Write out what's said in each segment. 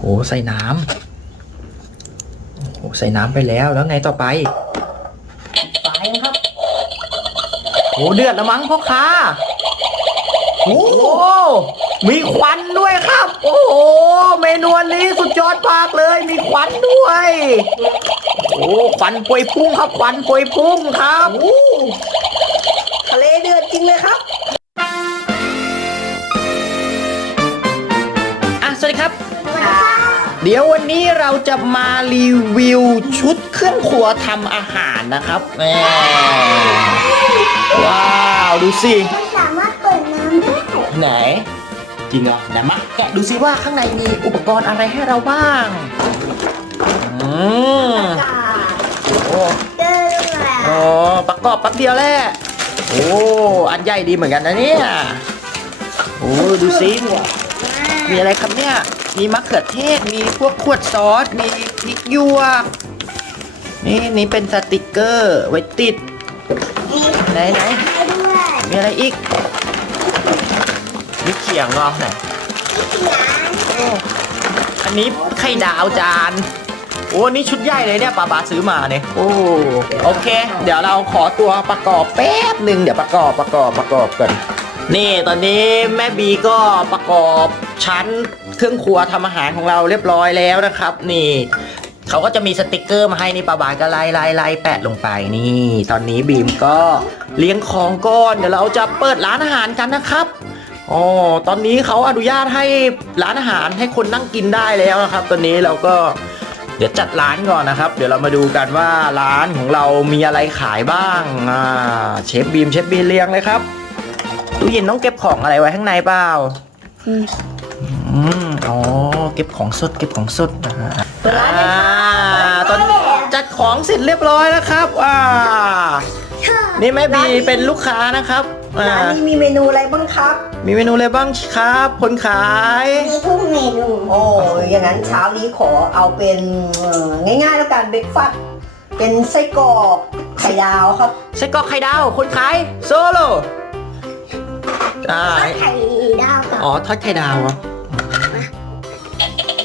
โอ้ใส่น้ำโอ้โหใส่น้ำไปแล้วแล้วไงต่อไปไปครับโอ้เดือดแล้วมั้งพ่อค้าโอ้โอ้มีควันด้วยครับ โอ้โหเมนูอันนี้สุดยอดมากเลย มีควันด้วยโอ้ควันปวยพุ่งครับควันปวยพุ่งครับโหทะเลเดือดจริงเลยครับ เดี๋ยววันนี้เราจะมารีวิวชุดเครื่องครัวทำอาหารนะครับแหมว้าวดูสิมันสามารถเปิดน้ำได้ไหน จริงเหรอเดี๋ยวมาแกะดูสิว่าข้างในมีอุปกรณ์อะไรให้เราบ้างอืมกาศโอ้เกินแล้วโอ้ประกอบแป๊บเดียวแหละโอ้อันใหญ่ดีเหมือนกันนะเนี่ยโอ้ดูสิมีอะไรครับเนี่ย มีมะเขือเทศ มีพวกขวดซอส มีพริกหยวก นี่นี่เป็นสติกเกอร์ไว้ติดมีไหนไหนให้ด้วยมีอะไรอีกมีเขียงเหรอไหนมีเขียนอันนี้ไข่ดาวจาน โอ้นี่ชุดใหญ่เลยเนี่ยป้าบาซื้อมาเนี่ย โอ้ โอเค เดี๋ยวเราขอตัวประกอบแป๊บหนึ่งเดี๋ยวประกอบประกอบประกอบกันนี่ตอนนี้แม่บีก็ประกอบ ชั้นเครื่องครัวทำอาหารของเราเรียบร้อยแล้วนะครับ นี่เขาก็จะมีสติกเกอร์มาให้นี่ป้าบาก็ไล่ไล่ไล่แปะลงไปนี่ ตอนนี้บีมก็เลี้ยงของก้อนเดี๋ยวเราจะเปิดร้านอาหารกันนะครับอ๋อตอนนี้เขาอนุญาตให้ร้านอาหารให้คนนั่งกินได้แล้วนะครับ ตอนนี้เราก็เดี๋ยวจัดร้านก่อนนะครับ เดี๋ยวเรามาดูกันว่าร้านของเรามีอะไรขายบ้างอ่าเชฟบีมเชฟบีมเลี้ยงเลยครับตู้เย็นต้องเก็บของอะไรไว้ข้างในเปล่า อืมอ๋อ เก็บของสด เก็บของสดอ่าอ่าตอนจัดของเสร็จเรียบร้อยแล้วครับอ่านี่แม่บีเป็นลูกค้านะครับอ่าร้านนี้มีเมนูอะไรบ้างครับ มีเมนูอะไรบ้างครับคนขาย มีทุกเมนู โอ้อย่างนั้นเช้านี้ขอเอาเป็นเอ่อง่ายๆแล้วกันเบรกฟาสต์เป็นไส้กรอกไข่ดาวครับไส้กรอกไข่ดาว คนขายโซโลอ่าไข่ดาวกับอ๋อทอดไข่ดาวอะ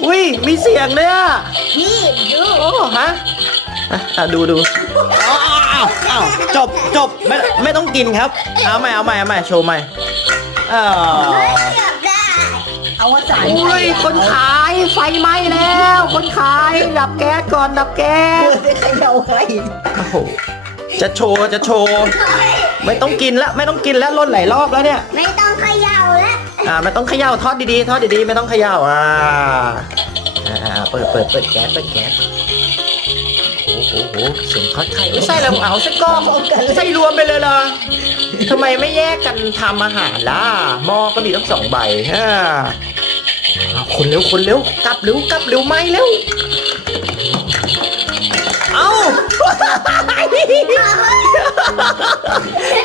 อุ้ยมีเสียงเลยอะนี่ดูโอ้ฮะอะอะดูดูอ้าวอ้าวอ้าวจบจบไม่ไม่ต้องกินครับ เอาใหม่เอาใหม่เอาใหม่โชว์ใหม่อ่าเกือบได้เอาว่าจ่ายอุ้ยคนขายไฟไหม้แล้ว คนขาย ดับแก๊สก่อนดับแก๊เปิสดได้ไข่ดาวไข่โอ้โหจะโชว์ จะโชว์ ไม่ต้องกินแล้วไม่ต้องกินแล้วล้นหลายรอบแล้วเนี่ย ไม่ต้องเขย่าแล้วอ่าไม่ต้องเขย่าทอดดีๆ ทอดดีๆ ไม่ต้องเขย่าอ่าอ่าเปิดเปิดเปิดแก๊สเปิดแก๊สโอ้โหโอ้โหเสียงทอดไข่ไม่ใส่แล้วเอาสักก้อนใส่รวมไปเลยเหรอทำไมไม่แยกกันทำอาหารล่ะหม้อก็มีทั้งสองใบฮะเอาคนเร็วคนเร็วกลับเร็วกลับเร็วไหมเร็วเอา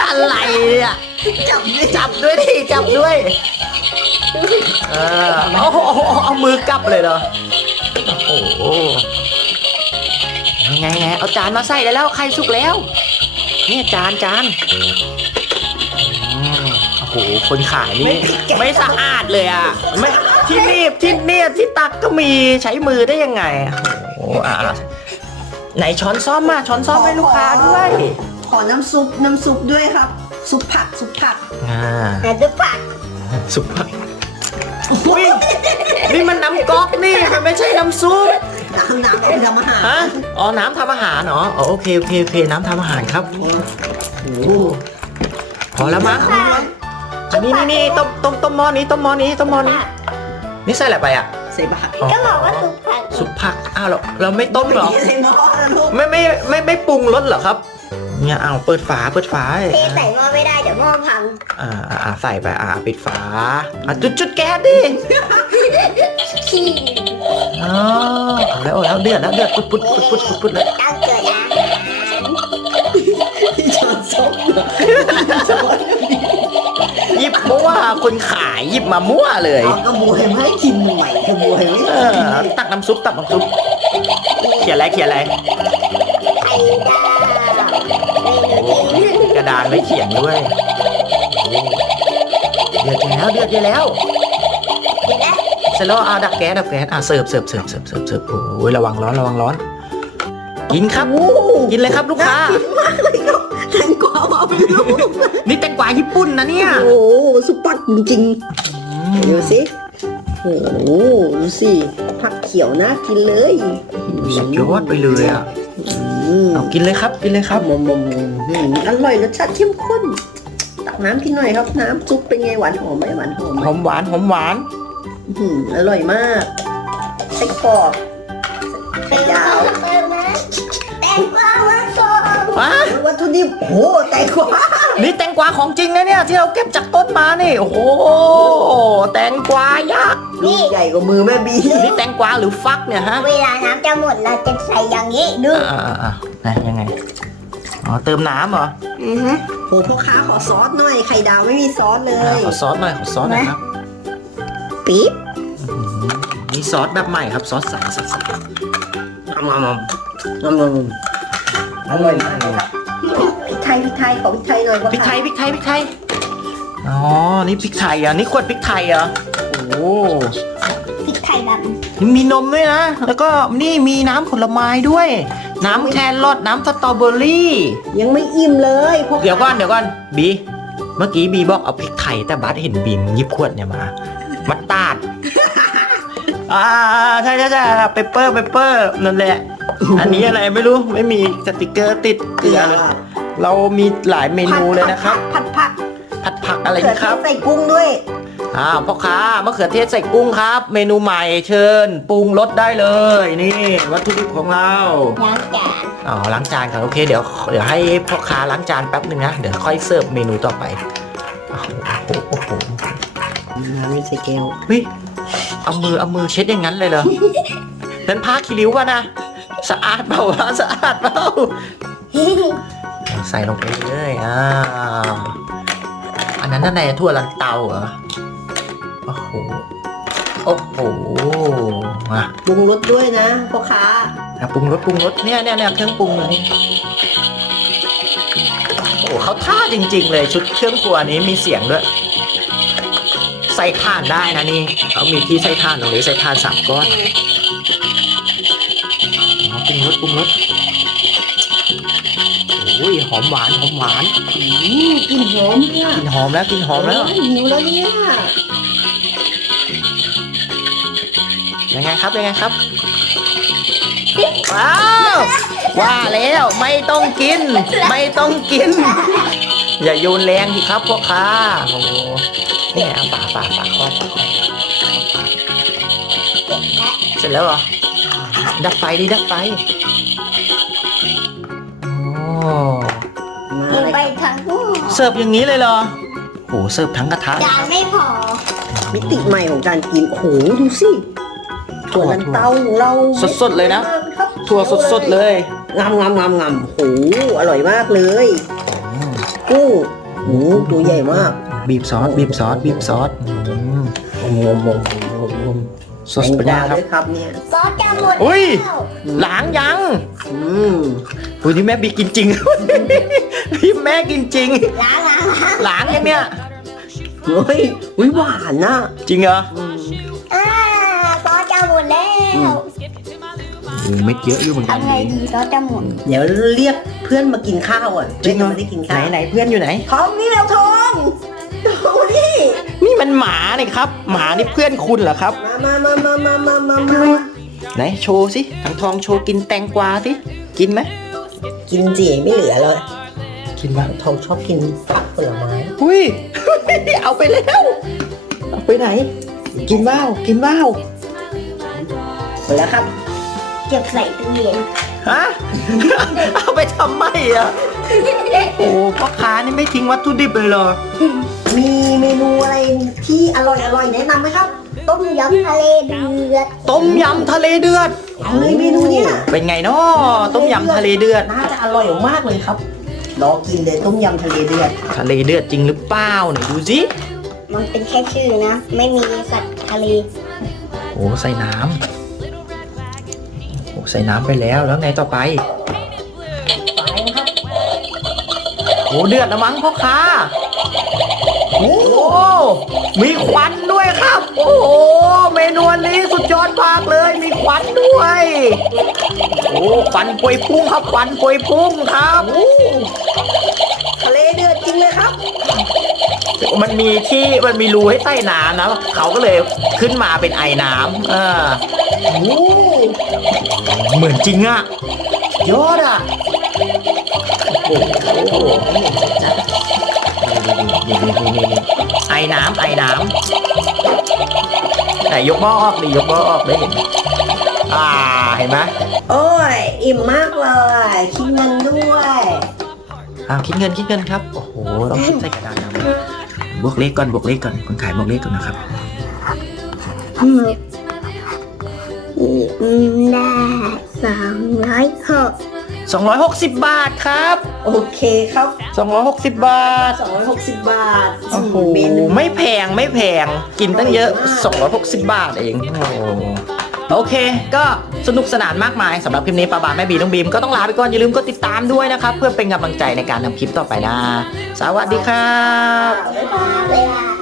อะไรเนี่ยจับได้จับด้วยดิจับด้วยเออเอาเอาเอาเอามือกลับเลยเหรอโอ้โหไงไงเอาจานมาใส่ได้แล้วไข่สุกแล้วเนี่ยจานจานอืมโอ้โหคนขายนี่ไม่สะอาดเลยอะไม่ที่นี่ที่เนี่ยที่ตักก็มีใช้มือได้ยังไงอะโอ้โหอะอะ ไหนช้อนซ่อมมาช้อนซ่อมให้ลูกค้าด้วย ขอน้ำซุปน้ำซุปด้วยครับ ซุปผักซุปผักอ่าแต่ดูผักซุปผักอุ้ยนี่มันน้ำก๊อกนี่มันไม่ใช่น้ำซุปน้ำน้ำเอาไปทำอาหารฮะอ๋อน้ำทำอาหารเหรออ๋อโอเคโอเคโอเคน้ำทำอาหารครับโอ้โอ้โหพอแล้วมั้งอันนี้นี่นี่ต้มต้มต้มหม้อนี้ต้มหม้อนี้ต้มหม้อนี้นี่ใส่อะไรไปอะ ใส่ผักอ๋อก็บอกว่าสุกผักซุปผักอ้าวเราเราไม่ต้มเหรอ ใส่หม้อนะลูกไม่ไม่ไม่ไม่ปรุงรสเหรอครับ เนี่ยอ้าวเปิดฝาเปิดฝาเทใส่หม้อไม่ได้เดี๋ยวหม้อพังอ่าอ่าอ่าใส่ไปอ่าปิดฝาอะจุดจุดแก๊สดิขี้อ๋อเอาแล้วเอาแล้วเดือดแล้วเดือดปุดปุดปุดปุดปุดปุดเลยตั้งเกิดอาหารช้อนส้มเหรอ หยิบมั่วคนขายหยิบมามั่วเลยเอากระบวยมาให้กินหน่อยกระบวยไม่เอได้กินอตักน้ำซุปตักน้ำซุปเขียนอะไรเขียนอะไรไข่ดาวเมนูที่หนึ่งกระดานไม่เขียนด้วยโอ้เดือดแล้วเดือดแล้วเห็นไหมชเสร็จแล้วเอาดับแก๊สดับแก๊สอะเสิร์ฟเสิร์ฟเสิร์ฟเสิร์ฟเสิร์ฟเสิร์ฟโอ้ยระวังร้อนระวังร้อน กินครับโอ้กินเลยครับลูกค้ามากเลยครับแตงกวา เอาไปลูกนี่แตงกวาญี่ปุ่นนะเนี่ย โอ้โหสุดปักจริงๆดูสิโอ้โหดูสิผักเขียวน่ากินเลยสุดยอดไปเลยอะอืมเอากินเลยครับกินเลยครับมมมมอืมอร่อยรสชาติเข้มข้น ตักน้ำกินหน่อยครับ น้ำซุปเป็นไงหวานหอมไหมหวานหอมไหมหอมหวานหอมหวานอื้อหืออร่อยมากไส้กรอกไข่ดาวเติมนะแตงกวามาสองว้าวัตถุดิบโอ้โหแต งกวานี่แตงกวาของจริงนะเนี่ยที่เราเก็บจากต้นมานี่โอ้โหแตงกวายักษ์ลูกใหญ่กว่ามือแม่บีนี่แตงกวาหรือฟักเนี่ยฮะเวลาน้ำจะหมดเราจะใส่อย่างนี้ดูอ่าอ่าอ่าอะยังไงอ๋อเติมน้ำเหรออือฮึโหพ่อค้าขอซอสหน่อยไข่ดาวไม่มีซอสเลอ่ายขอซอสหน่อยขอซอสหน่อยครับปี๊บอื้อหือนี่ซอสแบบใหม่ครับซอสใสใสใสงำงำงำงำอร่อยมากเลยครับพริก ไทยพริกไทยขอพริกไทยหน่อยพ่อพริกไทค้ายพริกไทยพริกไทยอ๋อนี่พริกไทยอะนี่ขวดพริกไทยเหรอะโอ้โหพริกไทยดนี่มีนมด้วยนะ แล้วก็นี่มีน้ำผลไม้ด้วย น้ำแครอทน้ำสตรอเบอรี่ยังไม่อิ่มเลยพ่อค้าเดี๋ยวก่อนเดี๋ยวก่อนบีเมื่อกี้บีบอกเอาพริกไทยแต่บัสเห็นบีมหยิบขวดเนี่ยมามัตตาดอ่าใช่ใช่ใช่เปเปอร์เปเปอร์นั่นแหละ อันนี้อะไรไม่รู้ไม่มีสติกเกอร์ติดเกลือเรามีหลายเมนูเลยนะครับ ผัดผักผัดผักอะไรเขือนะเทครับ ศใส่กุ้งด้วย อ่าพ่อค้ามะเขือเทศใส่กุ้งครับ เมนูใหม่เชิญปรุงรสได้เลย นี่ วัตถุดิบของเราำล้างจานอ๋อล้างจานกันโอเคเดี๋ยวเดี๋ยวให้พ่อค้าล้างจานแป๊บหนึ่งนะเดี๋ยวค่อยเสิร์ฟเมนูต่อไปโอ้โหโอ้โหน้ำไม่ใส่แก้วเฮ้ยเอามือเอามือเช็ดอย่างนั้นเลยเหรอนั่นผ้าคีริ้วป่ะนะสะอาดเปล่าวะสะอาดเปล่า ใส่ลงไปเลยอ่าอันนั้นอะไรทั่วลันเตาเหรอ โอ้โห โอ้โหอะปรุงรสด้วยนะพ่อค้าอะปรุงรสปรุงรสเนี่ยเนี่ยเนี่ยเครื่องปรุงเลยโอ้เขาท่าจริง ๆ เลยชุดเครื่องครัวนี้มีเสียงด้วย ใส่ถ่านได้นะนี่เขามีที่ใส่ถ่านตรงนี้ใส่ถ่านสามก้อนอ๋อปรุงรสปรุงรสโอ้ยหอมหวานหอมหวานอืมกลิ่นหอมเนี่ยกลินหอมแล้วกลินหอมแล้ว หิวแล้วเนี่ยยังไงครับยังไงครับ ว้าวว่าแล้วไม่ต้องกิน ไม่ต้องกิน อย่าโยนแรงสิครับพ่อค้าโอ้โหเนี่ยเอาฝาฝาฝาครอบฝาครอบเสร็จแล้วเหรอดับไฟดิดับไฟ โอ้มาลงเลยไปทั้งหัวเสิร์ฟอย่างนี้เลยเหรอโหเสิร์ฟทั้งกระทะเลยจาคนรับ ไม่พอมิติใหม่ของการกินโอ้โหดูสิถั่วลันเตาของเราสดๆเลยนะ ครับถั่วสดๆเลยงามงามงามงามโอ้โหอร่อยมากเลยอืมกุ้งโอ้โหตัวใหญ่มากบีบซอสบีบซอสบีบซอสอืมงมงมงมงมสดไปแตได้งกวาครับ ด้วยครับเนี่ย ซอสจะหมดอุ้ยแล้วล้างยังอืม อุ้ยนี่แม่บีกินจริง พี่แม่กินจริง ล้างล้างล้างล้างยังเนี่ยเฮ้ยอุ๊ยหวานน่ะจริงเหรออืมอ่าซอสจะหมดแล้วโอ้เม็ดเยอะอยู่เหมือนกันทำไงดีซอสจะหมดเดี๋ยวเรียกเพื่อนมากินข้าวอะจริงเหรอไม่ได้กินไหนข้าวไหนเพื่อนอยู่ไหน ทองนี่แล้วทองดูนี่นี่มันหมาเนี่ยครับ หมานี่เพื่อนคุณเหรอครับ มามามามามามามามาไหนโชว์สิถังทองโชว์กินแตงกวาสิ กินไหม กินจีไม่เหลือเลยกินบ้างทองชอบกินผักผลไม้อุ้ย เอาไปแล้ว เอาไปไหน กินบ้าวกินบ้าวหมดแล้วครับ เก็บใส่ตู้เย็นฮะ เอาไปทำไมอะ โอ้พ่อค้านี่ไม่ทิ้งวัตถุดิบเลยเหรอ มีเมนูอะไรที่อร่อยอร่อยแนะนำไหมครับ ต้มยำทะเลเดือด ต้มยำทะเลเดือดเอาเลยเมนูเนี้ยเป็นไงเนาะต้มยำทะเลเดือด น่าจะอร่อยมากเลยครับรอกินเลยต้มยำทะเลเดือด ทะเลเดือดจริงหรือเปล่าไหนดูสิมันเป็นแค่ชื่อนะ ไม่มีสัตว์ทะเล โอ้ใส่น้ำโอ้ใส่น้ำไปแล้วแล้วไงต่อไปไปนะครับโอ้เดือดแล้วมั้งพ่อค้า โอ้โอ้มีควันด้วยครับ โอ้โหเมนูอันนี้สุดยอดมากเลย มีควันด้วย โอ้ควันปวยพุ่งครับควันปวยพุ่งครับโหทะเลเดือดจริงเลยครับ มันมีที่มันมีรูให้ใส่น้ำนะเขาก็เลยขึ้นมาเป็นไอ้น้ำเออโอ้เหมือนจริงอะยอดอะโอ้โหนี่ นี่นี่นี่นี่ไอ้น้ำไอ้น้ำไหนยกหม้อออกดิยกหม้อออกได้เห็นอ่าเห็นไหมโอ้ย อิ่มมากเลยคิดเงินด้วยอ้าวคิดเงินคิดเงินครับ โอ้โหต้องคิดใส่กระดานนะบวกเลขก่อนบวกเลขก่อนคนขายบวกเลขก่อนนะครับอืมอืมได้สองร้อยหก 260 บาทครับ โอเคครับ 260 บาท 260 บาทโอ้โหเมนูไม่แพงไม่แพงกินตั้งเยอะ 260 บาทเองโอ้โหโอเค ก็สนุกสนานมากมายสำหรับคลิปนี้ปาบาแม่บีน้องบีมก็ต้องลาไปก่อน อย่าลืมกดติดตามด้วยนะครับ เพื่อเป็นกำลังใจในการทำคลิปต่อไปนะ สวัสดีครับ บ๊ายบายเวลา